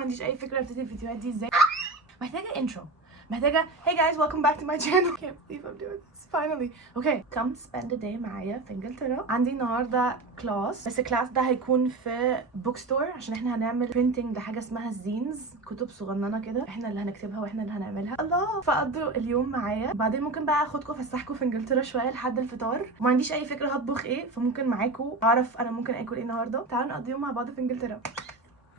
عنديش اي فكره ابتدي الفيديوهات دي ازاي. محتاجه انترو، محتاجه hey guys welcome back to my channel. Can't believe I'm doing this finally. Okay, come spend a day معايا في انجلترا. عندي النهارده كلاس، بس الكلاس ده هيكون في بوك ستور عشان احنا هنعمل printing لحاجه اسمها زينز، كتب صغننه كده احنا اللي هنكتبها واحنا اللي هنعملها. الله، فقضوا اليوم معايا، بعدين ممكن بقى اخدكم افسحكم في انجلترا شويه لحد الفطار. وما عنديش اي فكره هطبخ ايه، فممكن معاكم اعرف انا ممكن اكل ايه النهارده. تعالوا نقضي يوم مع بعض في انجلترا.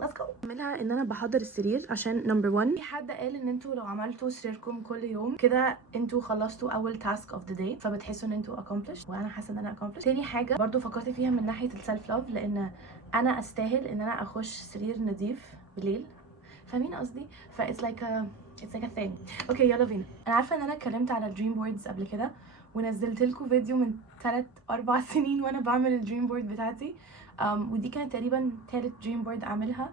Let's go. بعملها ان انا بحضر السرير عشان نمبر 1 في حد قال ان انتوا لو عملتوا سريركم كل يوم كده انتوا خلصتوا اول تاسك اوف ذا داي، فبتحسوا ان انتوا accomplished، وانا حاسه ان انا accomplished. تاني حاجه برضو فكرت فيها من ناحيه السيلف لاف، لان انا استاهل ان انا اخش سرير نظيف بالليل، فاهمين قصدي؟ ف it's like a thing. اوكي يلا بينا. انا عارفه ان انا اتكلمت على الدريم بوردز قبل كده، ونزلت لكم فيديو من 3-4 سنين وانا بعمل الدريم بورد بتاعتي، ودي كانت تقريبا تالت دريم بورد اعملها،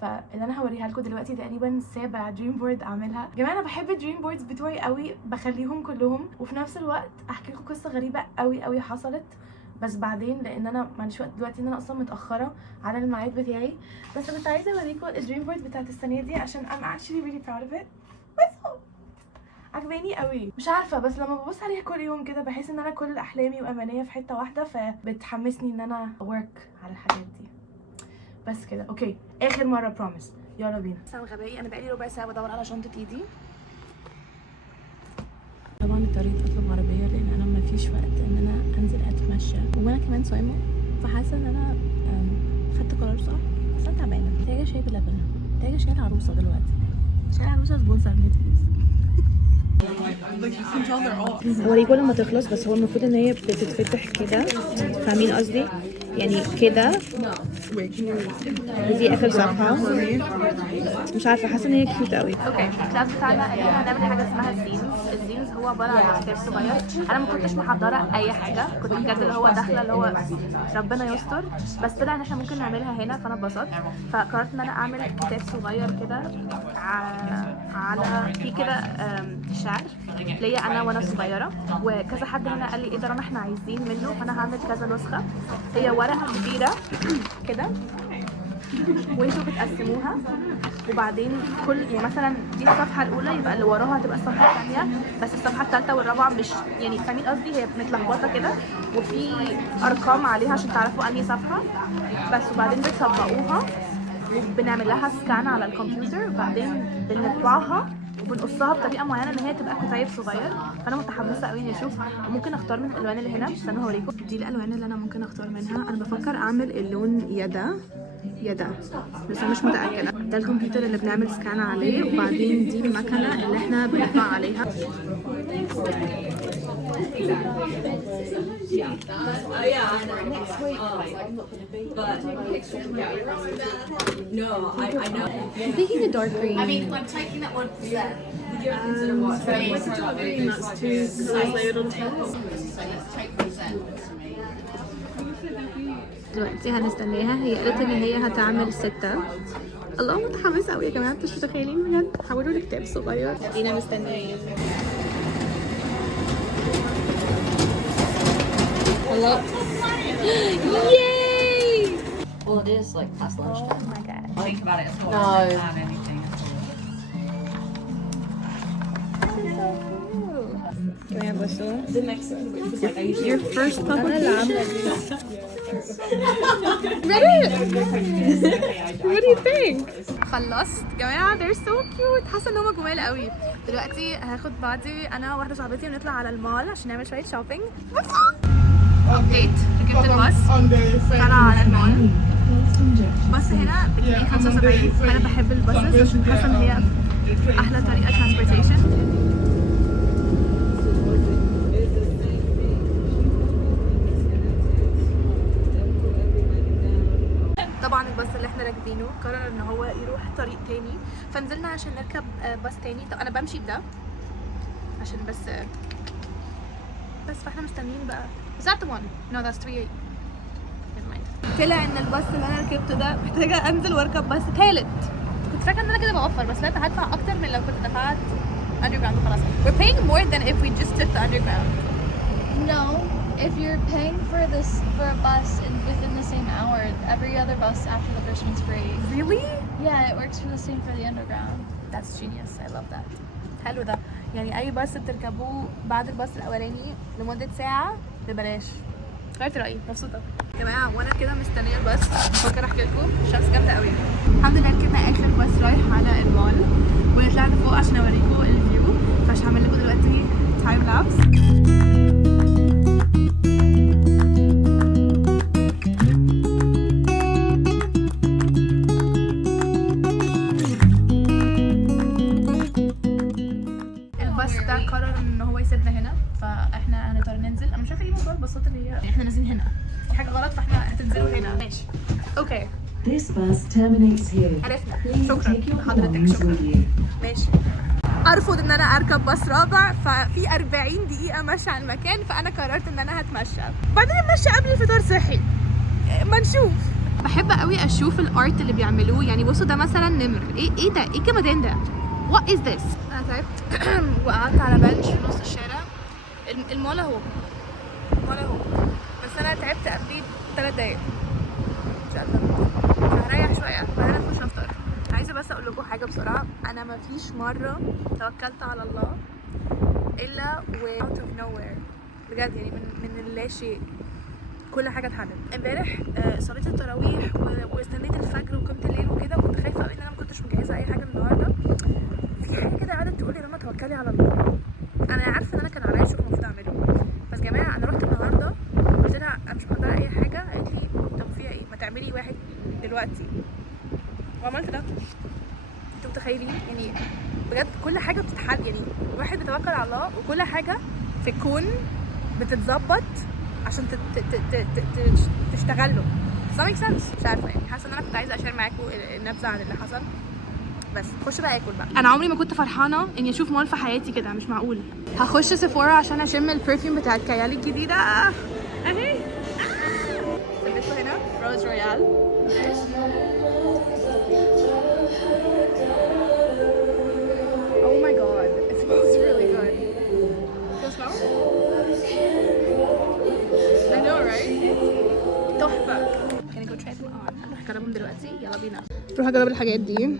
فاللي انا هوريها لكم دلوقتي تقريبا سابع دريم بورد اعملها. يا جماعه انا بحب الدريم بوردز بتوعي قوي، بخليهم كلهم، وفي نفس الوقت احكي لكم قصه غريبه قوي حصلت، بس بعدين لان انا ما عنديش وقت دلوقتي، ان انا اصلا متاخره على الميعاد بتاعي. بس كنت عايزه اوريكم الدريم بورد بتاعت السنه دي عشان I'm actually really proud of it. بس عجباني قوي، مش عارفه، بس لما ببص عليها كل يوم كده بحس ان انا كل احلامي وامانيه في حته واحده، فبتحمسني ان انا work على الحاجات دي. بس كده اوكي، اخر مره بروميس. يلا بينا. بس انا غبائي، انا بقالي ربع ساعه بدور على شنطه ايدي. طبعا اضطريت اطلب عربيه لان انا ما فيش وقت ان انا انزل اتمشى، وانا كمان صايمه، فحاسه ان انا خدت قرار صح، بس انا تعبانه. محتاجه شاي بلبن، محتاجه شاي العروسه دلوقتي. شاي العروسه سبونسر بليز. اوريكم لما تخلص، بس هو المفروض ان هي بتتفتح كده، فاهمين قصدي؟ يعني كده، ودي اخر صفحه. مش عارفه، حاسه ان هي كيوت قوي. اوكي، الكلاس بتاعنا اللي هنعمل حاجه اسمها الزينز هو عباره عن كتاب صغير. انا ما كنتش محضره اي حاجه، كنت بجد اللي هو داخله اللي هو ربنا يستر، بس طلع ان احنا ممكن نعملها هنا، فانا اتبسطت، فقررت ان انا اعمل كتاب صغير كده على في كده شعر ليا انا وانا صغيره، وكذا حد هنا قال لي ايه ده رنا احنا عايزين منه، فانا هعمل كذا نسخه. هي ورقه كبيره كده وانتوا بتقسموها، وبعدين كل يعني مثلا دي الصفحه الاولى، يبقى اللي وراها هتبقى الصفحه الثانيه، بس الصفحه الثالثه والرابعه مش يعني فاهمين قصدي، هي متلخبطه كده وفي ارقام عليها عشان تعرفوا انهي صفحه بس. وبعدين بتطبقوها وبنعمل لها سكان على الكمبيوتر، وبعدين بنطبعها وبنقصها بطريقه معينه ان هي تبقى كتيب صغير. فانا متحمسه قوي اني اشوف، وممكن اختار من الالوان اللي هنا. استنوا هوريكم دي الالوان اللي انا ممكن اختار منها. انا بفكر اعمل اللون يدا بس انا مش متاكده. ده الكمبيوتر اللي بنعمل سكان عليه، وبعدين دي المكنه اللي احنا بنطبع عليها. I'm thinking a dark green. I mean, I'm taking that one percent. Would you consider what? So let's take percent. دلوقتي هنستناها، هي قالت ان هي هتعمل 6. الله متحمسه قوي يا جماعه، انتوا مش متخيلين بجد. حولوا لي كتاب صغير، ادينا مستنيين. Hello. Yay! Well, it is like past lunchtime. Oh my god. Think about it. It's not No. have anything. Can we have whistle? The next one, which is like I usually Your first publication? Read it! What do you think? خلصت جماعة، they're so cute. حاسة ان هما جمال قوي. دلوقتي هاخد بعضي انا وواحدة صاحبتي ونطلع على المول عشان نعمل شوية شوبينج. ابديت، ركبت الباص طلع على المول. الباص هنا ب 75، فانا بحب الباصز عشان حاسة ان هي احلى طريقة ترانسبورتيشن. طبعا الباص اللي احنا راكبينه قرر ان هو يروح طريق تاني، فنزلنا عشان نركب باص تاني. طب انا بمشي بده عشان بس فاحنا مستنيين بقى. Is that the one? No, that's 3. Never mind. طلع ان الباص اللي انا ركبته ده محتاجه انزل واركب باص تالت. كنت فاكره ان انا كده بوفر، بس لا هدفع اكتر من لو كنت دفعت underground وخلاص. We're paying more than if we just took the underground. No, if you're paying for a bus within the same hour, every other bus after the first one's free. Really? Yeah, it works for the same for the underground. That's genius. I love that. حلو ده. يعني اي باص بتركبوه بعد الباص الاولاني لمده ساعه ببلاش. غيرت رايي، مبسوطه يا جماعه. وانا كده مستنيه الباص بفكر احكي لكم الشمس جامده قوي. الحمد لله ركبنا اخر باص رايح على المول وطلعنا فوق عشان اوريكم الفيو. فمش هعمل لكم دلوقتي تايم لابس. ده قرر ان هو يسيبنا هنا فاحنا هنضطر ننزل. انا مش عارفه ايه موضوع الباصات اللي هي احنا نازلين هنا في حاجه غلط فاحنا هتنزلوا هنا. ماشي اوكي. This bus terminates here. عرفنا. شكرا حضرتك شكرا. ماشي. ارفض ان انا اركب باص رابع ففي 40 دقيقه ماشيه على المكان فانا قررت ان انا هتمشى. بعدين اتمشى قبل الفطار صحي ما نشوف. بحب قوي اشوف الارت اللي بيعملوه. يعني بصوا ده مثلا نمر. ايه ده؟ ايه الجمدان ده؟ What is this؟ انا تعبت وقعدت على بنش في نص الشارع. المول اهو. المول اهو. بس انا تعبت قبليه 3 دقايق. مش قادرة. فهريح شوية بعدين اخش افطر. عايزة بس اقول لكم حاجة بسرعة. انا مفيش مرة توكلت على الله الا و out of nowhere بجد. يعني من اللا شيء كل حاجة اتحلت. امبارح صليت التراويح واستنيت الفجر وقمت الليل وكده وكنت خايفة قوي ان انا ما كنتش مجهزة اي حاجة النهاردة. في حاجه كده قعدت تقول لي ماما توكلي على الله. انا عارفه ان انا كان عليا شغل المفروض اعمله بس جماعه انا رحت النهارده قلت لها انا مش محضره اي حاجه. قالت لي طب فيها ايه ما تعملي واحد دلوقتي وعملت ده. انتوا متخيلين؟ يعني بجد كل حاجه بتتحل. يعني الواحد بيتوكل على الله وكل حاجه في الكون بتتظبط عشان تشتغل له. Does that make sense؟ مش عارفه. يعني حاسه ان انا كنت عايزه اشير معاكم النبذه عن اللي حصل. بس خش بقى اكل بقى. انا عمري ما كنت فرحانه اني اشوف مول في حياتي كده. مش معقول. هخش سيفورا عشان اشم البرفيوم بتاعت كيالي الجديده اهي. لبسته هنا روز رويال. Oh my god, it smells really good. Does it smell? I know, right? تحفه. Can I go try them on؟ هروح اجربهم دلوقتي. يلا بينا نروح اجرب الحاجات دي.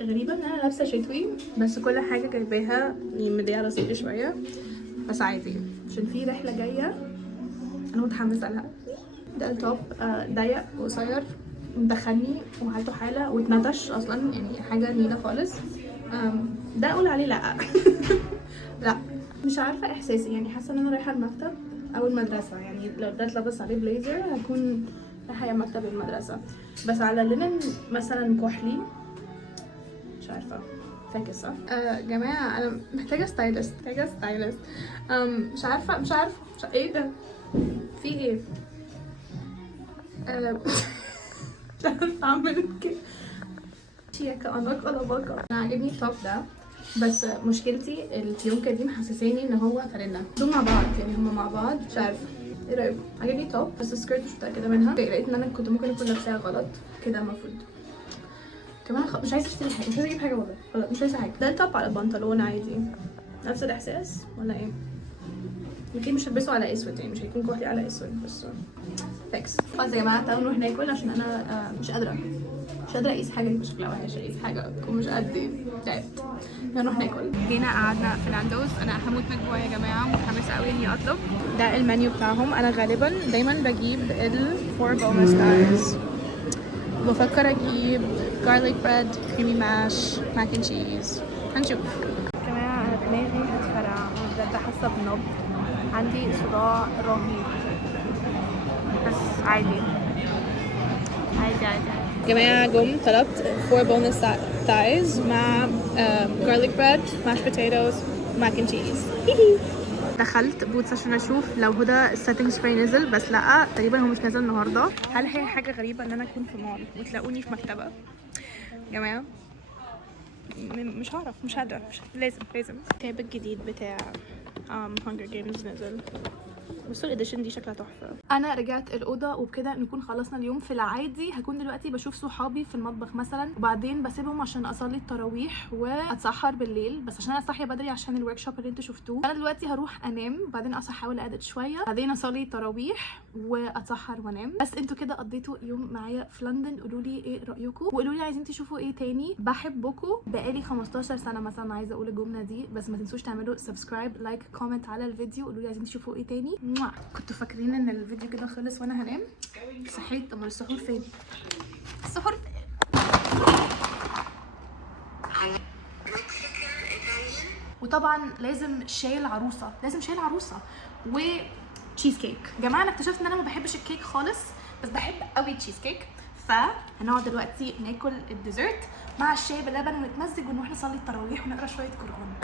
غريبة ان انا لابسة شتوي بس كل حاجة جايباها مدية على صيفي شوية بس عادي عشان في رحلة جاية انا متحمسة لها. ده التوب ضيق وقصير مدخلني وحالته حالة واتنتش اصلا. يعني حاجة نيلة خالص. ده اقول عليه لا. لا مش عارفة احساسي. يعني حاسة ان انا رايحة المكتب او المدرسة. يعني لو ده اتلبس عليه بليزر هكون رايحة يا مكتب المدرسة. بس على لينن مثلا كحلي مش عارفه فاكس صح. جماعه انا محتاجه ستايلست. مش عارفه ايه ده؟ في ايه؟ مش عارفه اعمل كده. شياكه اناق ولا باقه. انا عاجبني التوب ده بس مشكلتي الفيونكه دي محسساني ان هو فانلة. دول مع بعض يعني هما مع بعض مش عارفه. ايه رايكم؟ عجبني التوب بس السكيرت مش متاكده منها. لقيت ان انا كنت ممكن اكون لابساها غلط كده. المفروض كمان مش عايزه اشتري حاجه. مش عايزه اجيب حاجه والله. خلاص مش عايزه حاجه. ده التوب على البنطلون عادي نفس الاحساس ولا ايه؟ يمكن مش هلبسه على اسود. يعني مش هيكون كحلي على اسود بس فاكس. خلاص يا جماعه تعالوا نروح ناكل عشان انا مش قادره اقيس حاجه يبقى شكلها وحش. اقيس حاجه ومش قدي تعبت. يلا نروح ناكل. جينا قعدنا في ناندوز. انا هموت من جوايا يا جماعه متحمسه قوي اني اطلب. ده المنيو بتاعهم. انا غالبا دايما بجيب الفور بونس ستارز. بفكر اجيب garlic bread, creamy mash, mac and cheese. هنشوف. جماعة انا دماغي هتفرقع بجد. حاسة بنبض. عندي صداع رهيب بس عادي. جماعة جم طلبت 4 boneless thighs مع garlic bread, mashed potatoes, mac and cheese. دخلت بوتس عشان اشوف لو هدى السيتنج سبراي نزل بس لا تقريبا هو مش نازل النهارده. هل هي حاجه غريبه ان انا اكون في مول وتلاقوني في مكتبه يا جماعه؟ مش هعرف. مش قادره. لازم الكتاب الجديد بتاع Hunger Games نزل. بصوا الاديشن دي شكلها تحفه. انا رجعت الاوضه وبكده نكون خلصنا اليوم. في العادي هكون دلوقتي بشوف صحابي في المطبخ مثلا، وبعدين بسيبهم عشان اصلي التراويح واتسحر بالليل، بس عشان انا صاحيه بدري عشان الورك شوب اللي انتوا شفتوه. انا دلوقتي هروح انام، بعدين اصحى احاول ادت شويه، بعدين اصلي التراويح واتسحر وانام. بس انتوا كده قضيتوا يوم معايا في لندن. قولوا لي ايه رايكم، وقولوا لي عايزين تشوفوا ايه تاني. بحبكم بقالي 15 سنه مثلا، عايزه اقول الجمله دي، بس ما تنسوش تعملوا سبسكرايب لايك كومنت على الفيديو. قولوا لي عايزين تشوفوا ايه تاني. كنتوا فاكرين ان الفيديو كده خلص وانا هنام؟ صحيت. امال السحور فين؟ السحور فين؟ وطبعا لازم شاي العروسه، لازم شاي العروسه و تشيز كيك. يا جماعه انا اكتشفت ان انا ما بحبش الكيك خالص، بس بحب قوي تشيز كيك. فهنقعد دلوقتي ناكل الديزرت مع الشاي بلبن ونتمزج ونروح نصلي التراويح ونقرا شويه قران.